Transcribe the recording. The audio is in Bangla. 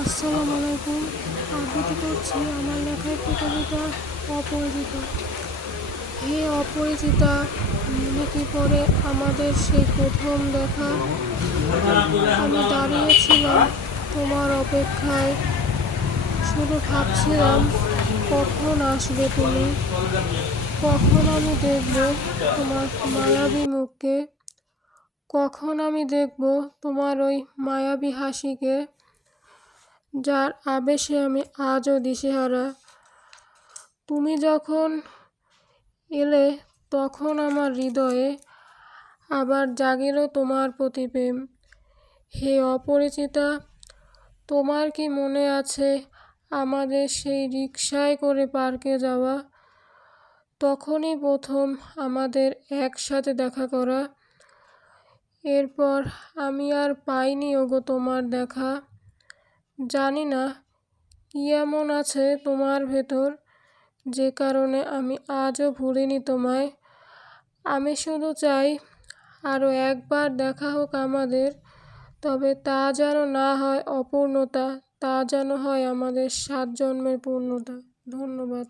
আসসালামু আলাইকুম। আবৃত্তি করছি আমার লেখা একটি কবিতা, অপরিচিত। হে অপরিচিতা, মনে কি পড়ে আমাদের সেই প্রথম দেখা? আমি দাঁড়িয়েছিলাম তোমার অপেক্ষায়, শুধু ভাবছিলাম কখন আসবে তুমি, কখন আমি দেখব তোমার মায়াবী মুখকে, কখন আমি দেখব তোমার ওই মায়াবী হাসিকে, যার আবেশে আমি আজও দিশেহারা। তুমি যখন এলে তখন আমার হৃদয়ে আবার জাগিল তোমার প্রতি প্রেম। হে অপরিচিতা, তোমার কি মনে আছে আমাদের সেই রিকশায় করে পার্কে যাওয়া? তখনই প্রথম আমাদের একসাথে দেখা করা। এরপর আমি আর পাইনি ওগো তোমার দেখা। জানি না কি এমন আছে তোমার ভেতর, যে কারণে আমি আজও ভুলিনি তোমায়। আমি শুধু চাই আরও একবার দেখা হোক আমাদের, তবে তা যেন না হয় অপূর্ণতা, তা যেন হয় আমাদের 7 জন্মের পূর্ণতা। ধন্যবাদ।